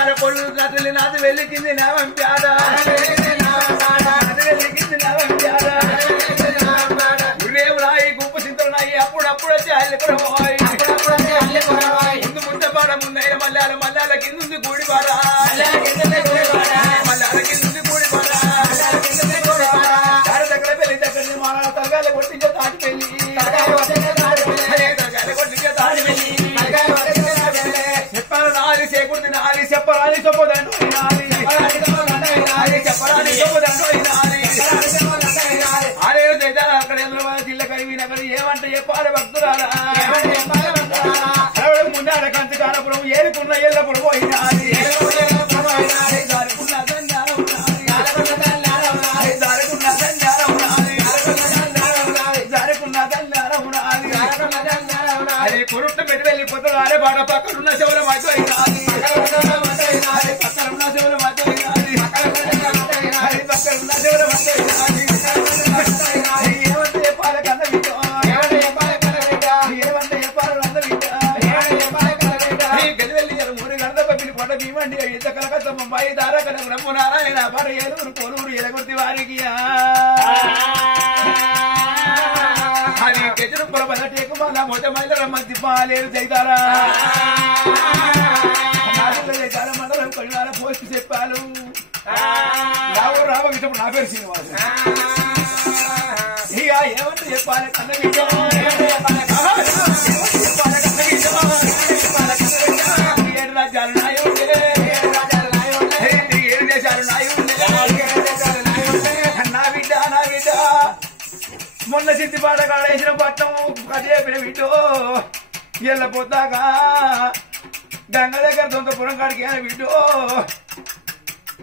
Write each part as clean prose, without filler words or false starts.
చెప్పాలి కొళ్ళు నటులు నాది వెళ్ళికింది నామం ప్యాడ వెళ్ళికింది నామం ప్యాడ గుర్రేవు రాయి గుంపు సింతలు నాయి అప్పుడప్పుడు వచ్చి అల్లెకురవాయి ముందు ముందపాడ ముందైన మల్లాల మల్లాల కిందుంది గూడిపాడ మల్లాల కిందుంది గూడిపాడ దగ్గర పెళ్లి దగ్గర మన తరగాల కొట్టించే తాటి పెళ్లి చెప్పాలి నాది చేకూడదు నాది చెప్పరాని చెప్పదండు చెప్పరాని చెప్పదండు అరే అక్కడ జిల్ల కరిగినక్కడ ఏమంటే చెప్పాలి భక్తురాలా ముందాడ కంచి కానపురం ఏరుకున్న ఎల్లప్పుడు పోయినాది అరే కొరుట్టు పెట్టి వెళ్ళిపోతాడు అరే బాడ పక్కనున్న చెవుల మధ్య పక్కనున్న చెవుల మధ్య పక్కనున్న చెవుల మధ్య ఏమంటే చెప్పాలి కన్న బిడ్డ ఏమంటే చెప్పాలి అన్న బిడ్డ గదివెళ్ళి 3 గంటల పిల్లి పొట్ట భీమండి ఇంత కలకత్త ముంబాయి దారకన బ్రహ్మనారాయణ పర ఏలూరు కోలూరు ఎలగొట్టి వారికి అది గజరుపుల బలటేకు మన మొట్ట మైల రమ్మంది పాలేరు జైదారా మండలం కొడివాల పోస్ట్ చెప్పాను రామకృష్ణ నా పేరు శ్రీనివాసు ఇక ఏమంటే చెప్పాలి కన్న ఏడు రాజ్యాలు నాయుండే 7 దేశాలు నాయుండే నా బిడ్డ నా బిడ్డ మొన్న సిద్ధిపాట కాడేసిన పట్టం కదే బిడ్డో ఎల్లపోతాగా గంగ దగ్గర దొంగపురం కాడికి బిడ్డో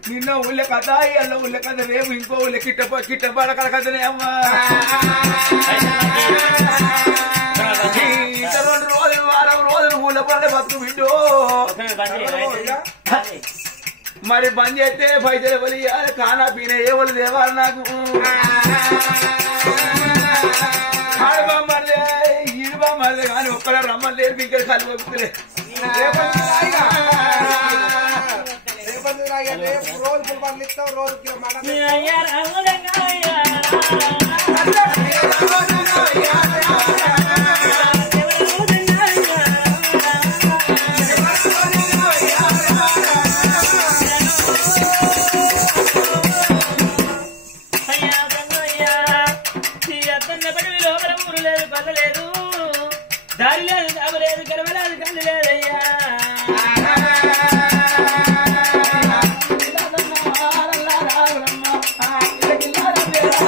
నిన్న ఊళ్ళ కథ ఎల్ల ఊళ్ళ కథ రేపు ఇంకో ఊళ్ళ కిట్టపాట కథనే అమ్మా 2 రోజులు వారం రోజులు ఊళ్ళ పడే బతుకు బిడ్డో మరి బంద్ చేస్తే పైసలు ఎవరు కానా పీన ఏ వాళ్ళు దేవాలి నాకు ఆడబామ్మలే ఈడబామ్మలే కానీ ఒక్కడ రమ్మని లేరు ఇంకా కలి పంపుతులే రోజు రోజు